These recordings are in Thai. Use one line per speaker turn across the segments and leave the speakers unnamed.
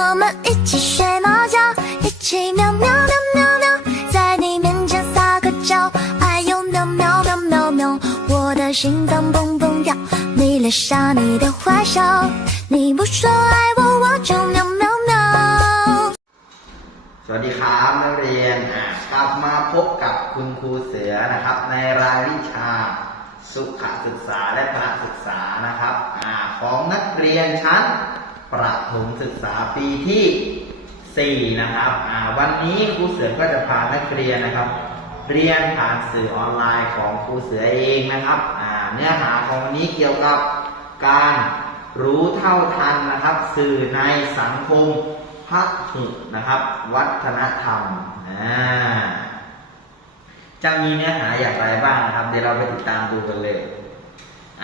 我们一起睡猫觉，一起喵喵喵喵喵，在你面前撒个娇，还有喵喵喵喵喵，我的心脏蹦蹦跳，你留下你的坏笑，你不说爱我，我就喵喵喵。
สวัสดีครับนักเรียนอ่ะกลับมาพบกับคุณครูเสือนะครับ ในรายวิชาสุขศึกษาและพละศึกษานะครับอาของนักเรียนชั้น ประถมศึกษาปีที่ 4 นะครับวันนี้ครูเสือก็จะพานักเรียนนะครับ เรียนผ่านสื่อออนไลน์ของครูเสือเองนะครับเนื้อหาของวันนี้เกี่ยวกับการรู้เท่าทันนะครับ สื่อในสังคมพหุนะครับ วัฒนธรรมจะมีเนื้อหาอย่างไรบ้างนะครับ เดี๋ยวเราไปติดตามดูกันเลย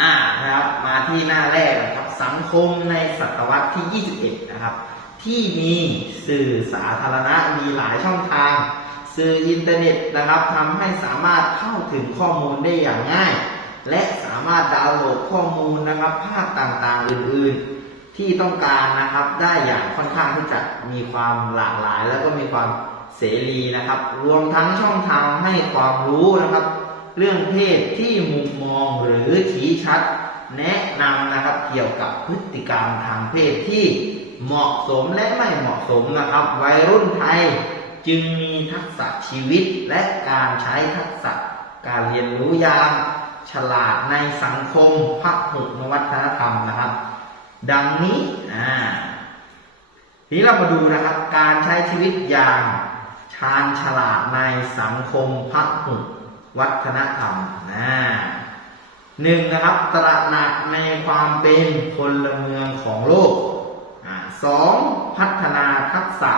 อ่านะครับมาที่หน้าแรกนะครับสังคมในศตวรรษที่ 21 นะครับ ที่มีสื่อสาธารณะมีหลายช่องทาง สื่ออินเทอร์เน็ตนะครับทำให้สามารถเข้าถึงข้อมูลได้อย่างง่าย และสามารถดาวน์โหลดข้อมูลนะครับ ภาพต่างๆอื่นๆ ที่ต้องการนะครับได้อย่างค่อนข้างที่จะมีความหลากหลาย แล้วก็มีความเสรีนะครับ รวมทั้งช่องทางให้ความรู้นะครับ เรื่องเพศที่มุมมองหรือชี้ชัด แนะนำนะครับเกี่ยวกับพฤติกรรมทางเพศที่เหมาะสมและไม่เหมาะสมนะครับ วัยรุ่นไทยจึงมีทักษะชีวิตและการใช้ทักษะการเรียนรู้อย่างฉลาดในสังคมพหุนวัฒนธรรมนะครับ ดังนี้อ่าทีนี้เรามาดูนะครับการใช้ชีวิตอย่างชาญฉลาดในสังคมพหุ วัฒนธรรมนะหนึ่งนะครับตระหนักในความเป็นพลเมืองของโลกอสองพัฒนาทักษะ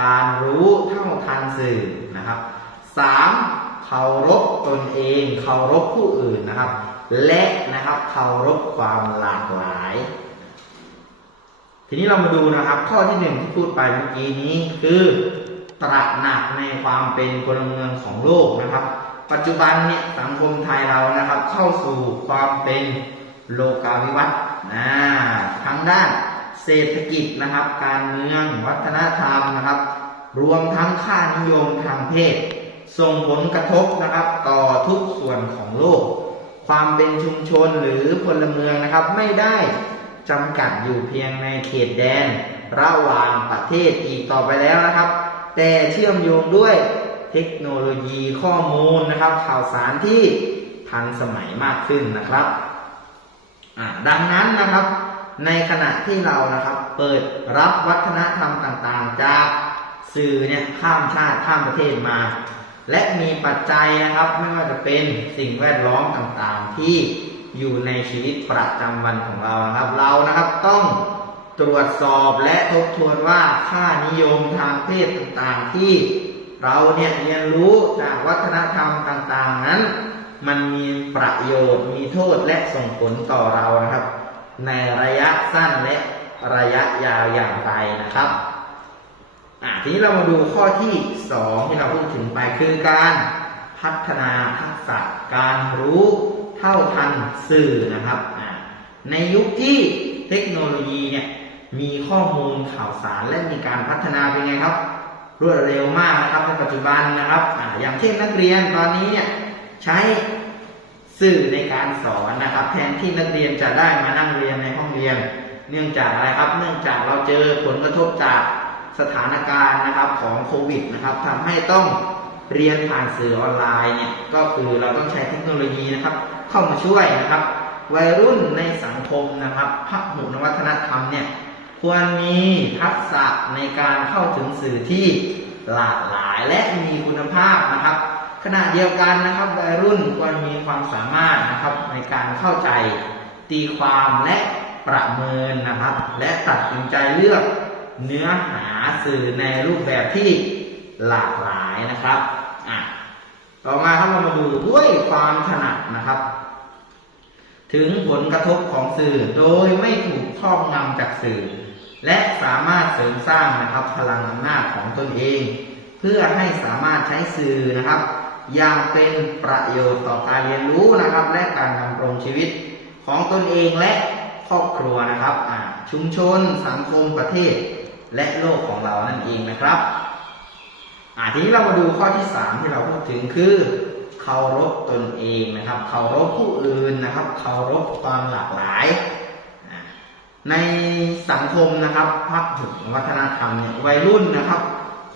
การรู้เท่าทันสื่อนะครับสามเคารพตนเองเคารพผู้อื่นนะครับ และนะครับเคารพความหลากหลาย ทีนี้เรามาดูนะครับ ข้อที่หนึ่งที่พูดไปเมื่อกี้นี้คือ ตระหนักในความเป็นพลเมืองของโลกนะครับ ปัจจุบันเนี่ยสังคมไทยเรานะครับ เข้าสู่ความเป็นโลกาภิวัตน์นะทั้งด้านเศรษฐกิจนะครับ การเมืองวัฒนธรรมนะครับ รวมทั้งค่านิยมทางเพศ ส่งผลกระทบนะครับ ต่อทุกส่วนของโลก ความเป็นชุมชนหรือพลเมืองนะครับ ไม่ได้จำกัดอยู่เพียงในเขตแดน ระหว่างประเทศอีกต่อไปแล้วนะครับ แต่เชื่อมโยงด้วย เทคโนโลยีข้อมูลนะครับ ข่าวสารที่ทันสมัยมากขึ้นนะครับดังนั้นนะครับ ในขณะที่เรานะครับเปิดรับวัฒนธรรมต่างๆ จากสื่อเนี่ยข้ามชาติข้ามประเทศมา และมีปัจจัยนะครับไม่ว่าจะเป็นสิ่งแวดล้อมต่างๆ ที่อยู่ในชีวิตประจำวันของเรานะครับ เรานะครับต้องตรวจสอบและทบทวนว่าค่านิยมทางเพศต่างๆที่ เราเนี่ยเรียนรู้จากวัฒนธรรมต่างๆนั้น มันมีประโยชน์มีโทษและส่งผลต่อเรานะครับ ในระยะสั้นและระยะยาวอย่างไรนะครับอะทีนี้เรามาดูข้อที่สองที่เราพูดถึงไปคือการพัฒนาทักษะการรู้เท่าทันสื่อนะครับอะในยุคที่เทคโนโลยีเนี่ยมีข้อมูลข่าวสารและมีการพัฒนาเป็นไงครับ รวดเร็วมากนะครับในปัจจุบันนะครับออย่างเช่นนักเรียนตอนนี้เนี่ยใช้สื่อในการสอนนะครับ แทนที่นักเรียนจะได้มานั่งเรียนในห้องเรียน เนื่องจากอะไรครับ เนื่องจากเราเจอผลกระทบจากสถานการณ์นะครับของโควิดนะครับทำให้ต้องเรียนผ่านสื่อออนไลน์เนี่ยก็คือเราต้องใช้เทคโนโลยีนะครับ เข้ามาช่วยนะครับ วัยรุ่นในสังคมนะครับพหุนวัฒนธรรมเนี่ย ควรมีทักษะในการเข้าถึงสื่อที่หลากหลายและมีคุณภาพนะครับ ขณะเดียวกันนะครับวัยรุ่นควรมีความสามารถนะครับในการเข้าใจตีความและประเมินนะครับ และตัดสินใจเลือกเนื้อหาสื่อในรูปแบบที่หลากหลายนะครับอะต่อมาครับเรามาดูด้วยความถนัดนะครับ ถึงผลกระทบของสื่อโดยไม่ถูกครอบงำจากสื่อ และสามารถเสริมสร้างนะครับพลังอำนาจของตนเอง เพื่อให้สามารถใช้สื่อนะครับ อย่างเป็นประโยชน์ต่อการเรียนรู้นะครับ และการดำรงชีวิตของตนเองและครอบครัวนะครับชุมชน สังคมประเทศ และโลกของเรานั่นเองนะครับทีนี้เรามาดูข้อที่สามที่เราพูดถึงคือเคารพตนเองนะครับ เคารพผู้อื่นนะครับ เคารพความหลากหลาย ในสังคมนะครับพหุวัฒนธรรมเนี่ยวัยรุ่นนะครับ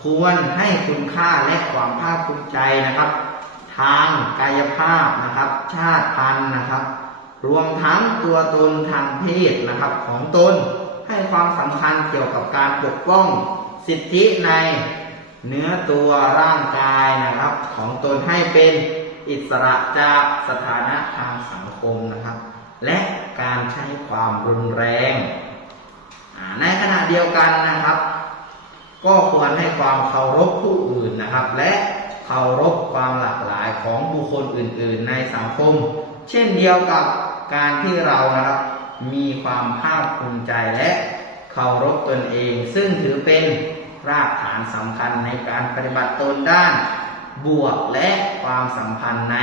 ควรให้คุณค่าและความภาคภูมิใจนะครับ ทางกายภาพนะครับ ชาติพันธุ์นะครับ รวมทั้งตัวตนทางเพศนะครับของตนให้ความสำคัญเกี่ยวกับการปกป้องสิทธิในเนื้อตัวร่างกายนะครับ ของตนให้เป็นอิสระจากสถานะทางสังคมนะครับ และ การใช้ความรุนแรง ในขณะเดียวกันนะครับ ก็ควรให้ความเคารพผู้อื่นนะครับ และเคารพความหลากหลายของบุคคลอื่น ๆ ในสังคม เช่นเดียวกับการที่เรานะครับมีความภาคภูมิใจและเคารพตนเอง ซึ่งถือเป็นรากฐานสำคัญในการปฏิบัติตนด้านบวกและความสัมพันธ์ใน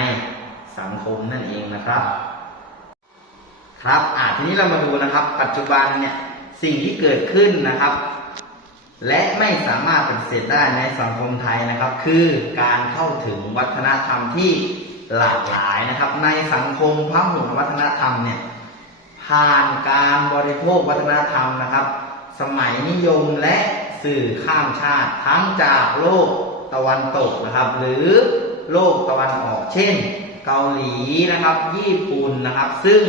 สังคมนั่นเองนะครับ ครับอ่าทีนี้เรามาดูนะครับ ปัจจุบันเนี่ยสิ่งที่เกิดขึ้นนะครับ และไม่สามารถปฏิเสธได้ในสังคมไทยนะครับ คือการเข้าถึงวัฒนธรรมที่หลากหลายนะครับ ในสังคมพหุวัฒนธรรมเนี่ยผ่านการบริโภควัฒนธรรมนะครับ สมัยนิยมและสื่อข้ามชาติทั้งจากโลกตะวันตกนะครับ หรือโลกตะวันออกเช่น เกาหลีนะครับ ญี่ปุ่นนะครับ ซึ่ง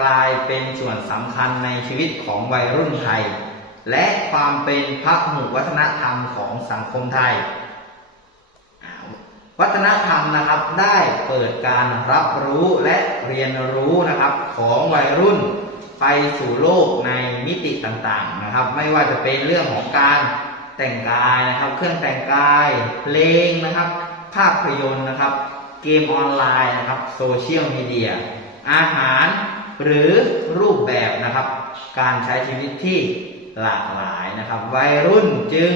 กลายเป็นส่วนสำคัญในชีวิตของวัยรุ่นไทย และความเป็นพหุวัฒนธรรมของสังคมไทย วัฒนธรรมนะครับได้เปิดการรับรู้และเรียนรู้นะครับของวัยรุ่นไปสู่โลกในมิติต่างๆนะครับ ไม่ว่าจะเป็นเรื่องของการแต่งกายนะครับ เครื่องแต่งกายเพลงนะครับ ภาพยนตร์นะครับ เกมออนไลน์นะครับโซเชียลมีเดียอาหาร หรือรูปแบบนะครับ การใช้ชีวิตที่หลากหลายนะครับ วัยรุ่นจึง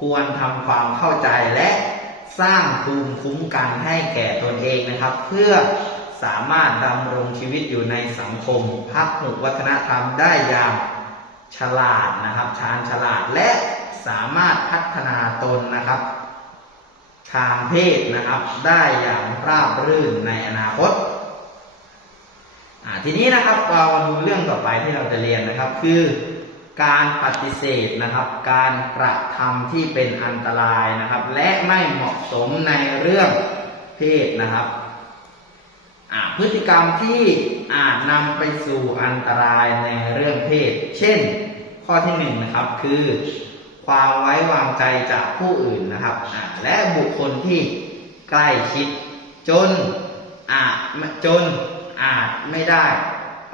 ควรทำความเข้าใจและสร้างภูมิคุ้มกันให้แก่ตนเองนะครับ เพื่อสามารถดำรงชีวิตอยู่ในสังคมพักหนุวัฒนธรรมได้อย่างฉลาดนะครับชาญฉลาดและสามารถพัฒนาตนนะครับ ทางเพศนะครับ ได้อย่างราบรื่นในอนาคต ทีนี้นะครับเรามาดูเรื่องต่อไปที่เราจะเรียนนะครับ คือการปฏิเสธนะครับ การกระทำที่เป็นอันตรายนะครับ และไม่เหมาะสมในเรื่องเพศนะครับพฤติกรรมที่อาจนำไปสู่อันตรายในเรื่องเพศ เช่น ข้อที่หนึ่งนะครับคือ ความไว้วางใจจากผู้อื่นนะครับและบุคคลที่ใกล้ชิดจนอาจจน อาจไม่ได้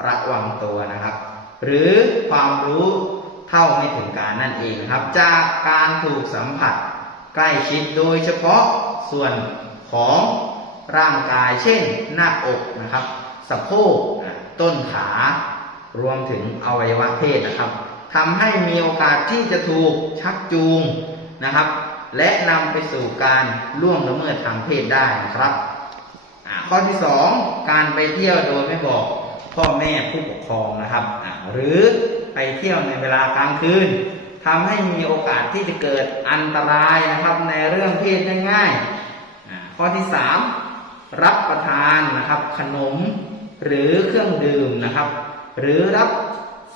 ระวังตัวนะครับ หรือความรู้เท่าไม่ถึงการนั่นเองครับ จากการถูกสัมผัสใกล้ชิดโดยเฉพาะส่วนของร่างกายเช่นหน้าอกนะครับสะโพกต้นขารวมถึงอวัยวะเพศนะครับทำให้มีโอกาสที่จะถูกชักจูงนะครับ และนำไปสู่การล่วงละเมิดทางเพศได้นะครับ ข้อที่สองการไปเที่ยวโดยไม่บอกพ่อแม่ผู้ปกครองนะครับ หรือไปเที่ยวในเวลากลางคืนทำให้มีโอกาสที่จะเกิดอันตรายนะครับในเรื่องเพศง่ายอ่าข้อที่สามรับประทานนะครับขนมหรือเครื่องดื่มนะครับ หรือรับ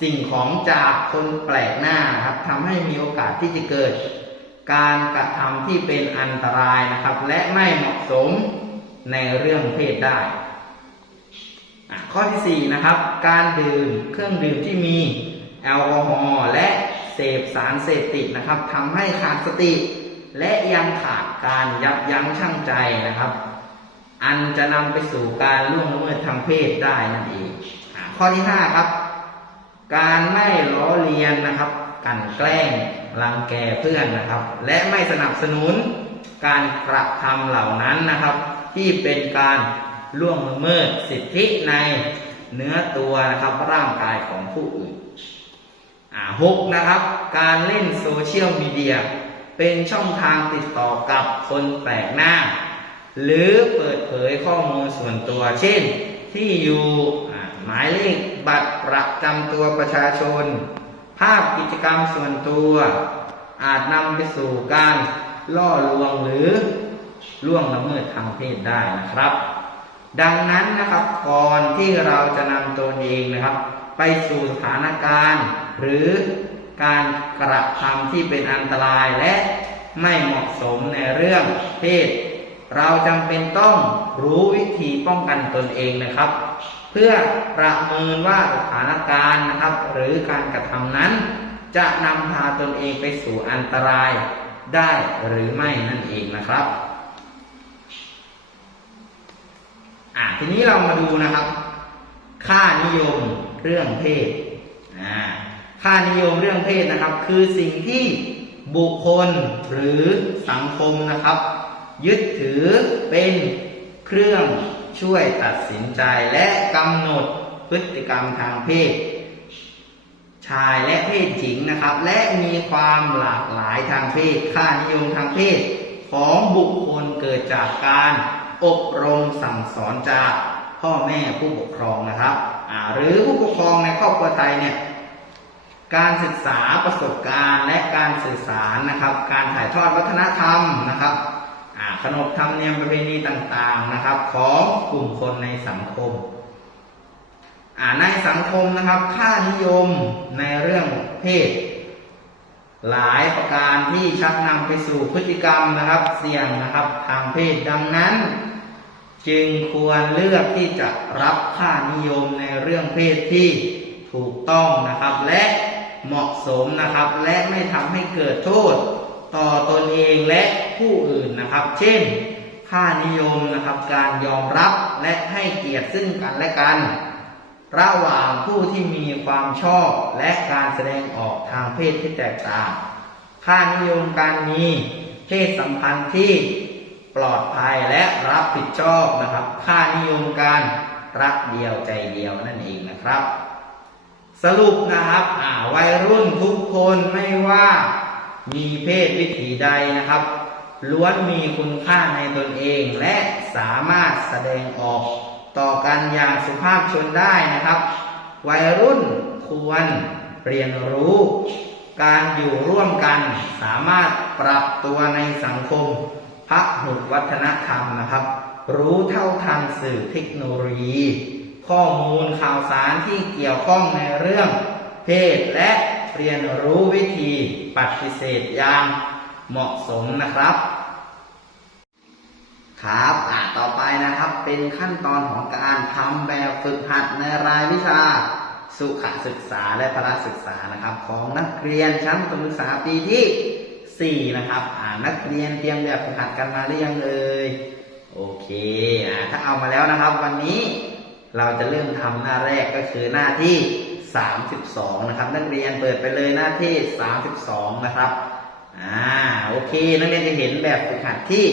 สิ่งของจากคนแปลกหน้านะครับทำให้มีโอกาสที่จะเกิด การกระทำที่เป็นอันตรายนะครับ และไม่เหมาะสม ในเรื่องเพศได้ ข้อที่สี่นะครับ การดื่มเครื่องดื่มที่มีแอลกอฮอล์และเสพสารเสพติดนะครับทำให้ขาดสติ และยังขาดการยับยั้งชั่งใจนะครับ อันจะนำไปสู่การล่วงละเมิดทางเพศได้นั่นเองอข้อที่ห้าครับ การไม่ล้อเลียนนะครับกันแกล้งรังแกเพื่อนนะครับ และไม่สนับสนุนการกระทำเหล่านั้นนะครับ ที่เป็นการล่วงละเมิดสิทธิในเนื้อตัวนะครับร่างกายของผู้อื่นอ่าหกนะครับ การเล่นโซเชียลมีเดียเป็นช่องทางติดต่อกับคนแปลกหน้า หรือเปิดเผยข้อมูลส่วนตัว เช่น ที่อยู่หมายเลขบัตรประจำตัวประชาชน ภาพกิจกรรมส่วนตัว อาจนำไปสู่การล่อลวงหรือ ล่วงละเมิดทางเพศได้นะครับ ดังนั้นนะครับก่อนที่เราจะนำตนเองนะครับ ไปสู่สถานการณ์ หรือการกระทำที่เป็นอันตรายและไม่เหมาะสมในเรื่องเพศ เราจำเป็นต้องรู้วิธีป้องกันตนเองนะครับ เพื่อประเมินว่าสถานการณ์นะครับ หรือการกระทำนั้น จะนำพาตนเองไปสู่อันตรายได้หรือไม่นั่นเองนะครับ อะทีนี้เรามาดูนะครับ ค่านิยมเรื่องเพศอ่าค่านิยมเรื่องเพศนะครับ คือสิ่งที่บุคคลหรือสังคมนะครับ ยึดถือเป็นเครื่องช่วยตัดสินใจและกำหนดพฤติกรรมทางเพศ ชายและเพศหญิงนะครับ และมีความหลากหลายทางเพศ ค่านิยมทางเพศ ของบุคคลเกิดจากการ อบรมสั่งสอนจากพ่อแม่ผู้ปกครองนะครับ หรือผู้ปกครองในครอบครัวไทยเนี่ยการศึกษาประสบการณ์และการสื่อสารนะครับ การถ่ายทอดวัฒนธรรมนะครับขนบธรรมเนียมประเพณีต่างๆนะครับ ของกลุ่มคนในสังคมในสังคมนะครับ ค่านิยมในเรื่องเพศ หลายประการที่ชักนำไปสู่พฤติกรรมนะครับ เสี่ยงนะครับทางเพศดังนั้น จึงควรเลือกที่จะรับค่านิยมในเรื่องเพศที่ถูกต้องนะครับ และเหมาะสมนะครับ และไม่ทำให้เกิดโทษ ต่อตนเองและผู้อื่นนะครับ เช่น ค่านิยมนะครับ การยอมรับและให้เกียรติซึ่งกันและกัน ระหว่างผู้ที่มีความชอบและการแสดงออกทางเพศที่แตกต่าง ค่านิยมการมีเพศสัมพันธ์ที่ปลอดภัยและรับผิดชอบนะครับ ค่านิยมการรักเดียวใจเดียวนั่นเองนะครับ สรุปนะครับวัยรุ่นทุกคนไม่ว่ามีเพศวิถีใดนะครับล้วนมีคุณค่าในตนเองและสามารถแสดงออก ต่อกันอย่างสุภาพชนได้นะครับ วัยรุ่นควรเรียนรู้ การอยู่ร่วมกันสามารถปรับตัวในสังคมพหุวัฒนธรรมนะครับ รู้เท่าทันสื่อเทคโนโลยี ข้อมูลข่าวสารที่เกี่ยวข้องในเรื่อง เพศและเรียนรู้วิธีปฏิเสธอย่างเหมาะสมนะครับ ครับอ่าต่อไปนะครับ เป็นขั้นตอนของการทำแบบฝึกหัดในรายวิชา สุขศึกษาและพละศึกษานะครับ ของนักเรียนชั้นประถมศึกษาปีที่ 4 นะครับอ่านักเรียนเตรียมแบบฝึกหัดกันมาหรือยังเอ่ยโอเคอ่าถ้าเอามาแล้วนะครับ วันนี้เราจะเริ่มทำหน้าแรกก็คือหน้าที่ 32 นะครับ นักเรียนเปิดไปเลยหน้าที่ 32 นะครับอ่าโอเค นักเรียนจะเห็นแบบฝึกหัดที่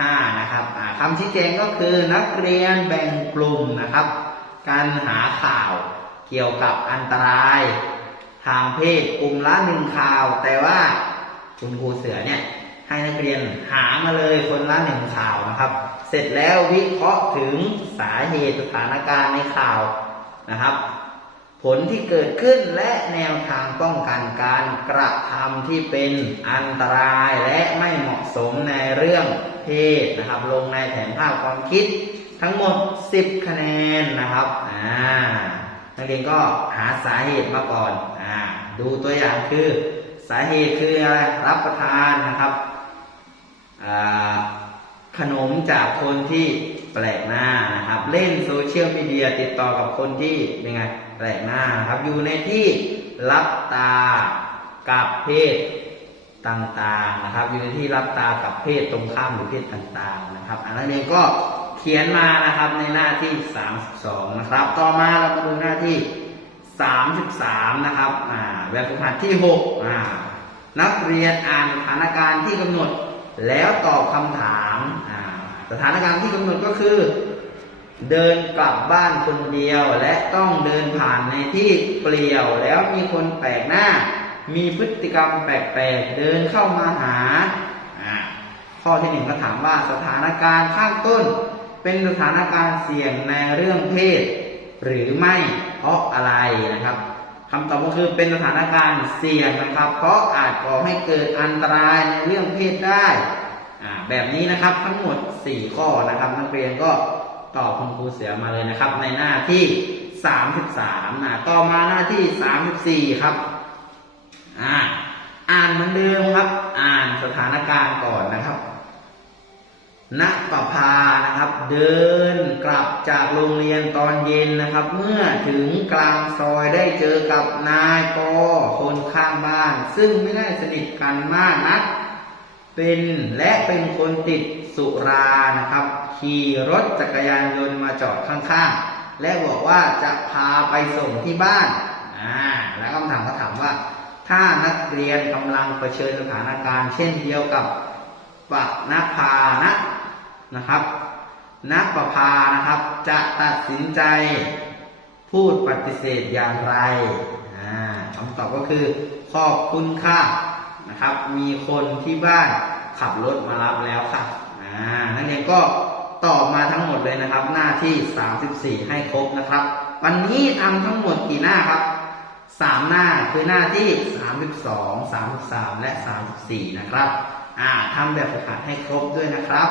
5 นะครับอ่าคำชี้แจงก็คือนักเรียนแบ่งกลุ่มนะครับ การหาข่าวเกี่ยวกับอันตราย ทางเพศกลุ่มละหนึ่งข่าว แต่ว่าคุณครูเสือเนี่ยให้นักเรียนหามาเลยคนละหนึ่งข่าวนะครับ เสร็จแล้ววิเคราะห์ถึงสาเหตุสถานการณ์ในข่าวนะครับ ผลที่เกิดขึ้นและแนวทางป้องกันการกระทำที่เป็นอันตรายและไม่เหมาะสมในเรื่องเพศนะครับ ลงในแผนภาพความคิด ทั้งหมด 10 คะแนนนะครับอ่านักเรียนก็หาสาเหตุมาก่อนอ่าดูตัวอย่างคือสาเหตุคืออะไรรับประทานนะครับอ่าขนมจากคนที่ แปลกหน้านะครับ เล่นโซเชียลมีเดียติดต่อกับคนที่เป็นไงแปลกหน้านะครับ อยู่ในที่รับตากับเพศต่างๆนะครับ อยู่ในที่รับตากับเพศตรงข้ามหรือเพศต่างๆนะครับ อันนั้นเองก็เขียนมานะครับในหน้าที่ 32 นะครับ ต่อมาเรามาดูหน้าที่ 33 นะครับอ่าแบบฝึกหัดที่6อ่านักเรียนอ่านสถานการณ์ที่กำหนด แล้วตอบคำถาม สถานการณ์ที่กำหนดก็คือ เดินกลับบ้านคนเดียวและต้องเดินผ่านในที่เปลี่ยวแล้วมีคนแปลกหน้า มีพฤติกรรมแปลกๆ เดินเข้ามาหา ข้อที่หนึ่งก็ถามว่าสถานการณ์ข้างต้น เป็นสถานการณ์เสี่ยงในเรื่องเพศ หรือไม่เพราะอะไรนะครับคำตอบก็คือเป็นสถานการณ์เสี่ยงนะครับ เพราะอาจก่อให้เกิดอันตรายในเรื่องเพศได้ แบบนี้นะครับทั้งหมด 4 ข้อนะครับนักเรียนก็ตอบคุณครูเสือมาเลยนะครับ ในหน้าที่ 33นะต่อมาหน้าที่ 34 ครับอ่าอ่านเหมือนเดิมครับ อ่านสถานการณ์ก่อนนะครับณประภานะครับ เดินกลับจากโรงเรียนตอนเย็นนะครับ เมื่อถึงกลางซอยได้เจอกับนายปอคนข้างบ้าน ซึ่งไม่ได้สนิทกันมากนัก เป็นและเป็นคนติดสุรานะครับ ขี่รถจักรยานยนต์มาจอดข้างๆ และบอกว่าจะพาไปส่งที่บ้านอ่าแล้วคำถามก็ถามว่า ถ้านักเรียนกำลังเผชิญสถานการณ์ เช่นเดียวกับปะนภานะนะครับนักประพานะครับจะตัดสินใจพูดปฏิเสธอย่างไรอ่าคำตอบก็คือขอบคุณค่ะ นะครับ มีคนที่บ้านขับรถมารับแล้วค่ะอ่านักเรียนก็ตอบมาทั้งหมดเลยนะครับ หน้าที่ 34 ให้ครบนะครับ วันนี้ทำทั้งหมดกี่หน้าครับสามหน้าคือหน้าที่ 32 33 และ 34 นะครับอ่าทำแบบฝึกหัดให้ครบด้วยนะครับ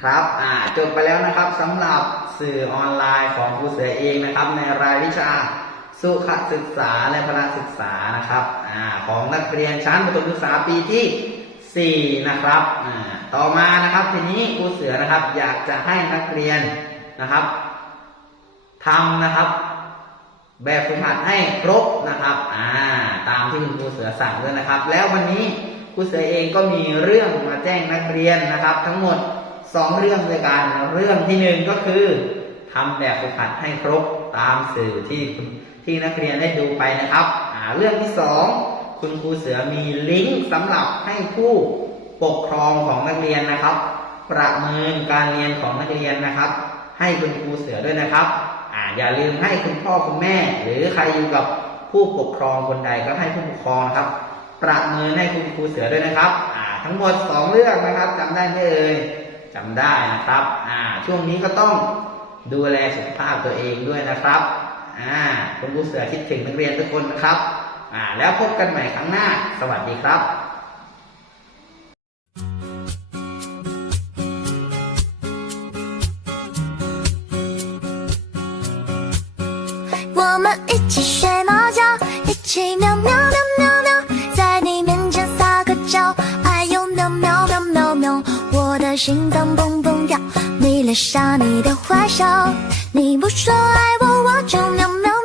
ครับอ่าจบไปแล้วนะครับสำหรับสื่อออนไลน์ของครูเสือเองนะครับ ในรายวิชาสุขศึกษาและพละศึกษานะครับ ของนักเรียนชั้นประถมศึกษาปีที่ 4 นะครับต่อมานะครับทีนี้ครูเสือนะครับ อยากจะให้นักเรียนนะครับทำนะครับ แบบฝึกหัดให้ครบนะครับอ่าตามที่คุณครูเสือสั่งด้วยนะครับ แล้ววันนี้ครูเสือเองก็มีเรื่องมาแจ้งนักเรียนนะครับ ทั้งหมดสองเรื่องด้วยกันเรื่องที่หนึ่งก็คือทำแบบฝึกหัดให้ครบตามสื่อที่ที่นักเรียนได้ดูไปนะครับ เรื่องที่สองคุณครูเสือมีลิงก์สำหรับให้ผู้ปกครองของนักเรียนนะครับ ประเมินการเรียนของนักเรียนนะครับ ให้คุณครูเสือด้วยนะครับอ่าอย่าลืมให้คุณพ่อคุณแม่ หรือใครอยู่กับผู้ปกครองคนใดก็ให้ผู้ปกครองนะครับ ประเมินให้คุณครูเสือด้วยนะครับอ่าทั้งหมดสองเรื่องนะครับจำได้ไหมเอ่ยจำได้นะครับอ่าช่วงนี้ก็ต้องดูแลสุขภาพตัวเองด้วยนะครับอ่าคุณครูเสือคิดถึงนักเรียนทุกคนนะครับ อ่า แล้วพบกันใหม่ครั้งหน้า สวัสดีครับ
我们一起睡猫觉，一起喵喵喵喵喵，在你面前撒个娇，哎呦喵喵喵喵喵，我的心脏蹦蹦跳，迷恋上你的坏笑，你不说爱我，我就喵喵。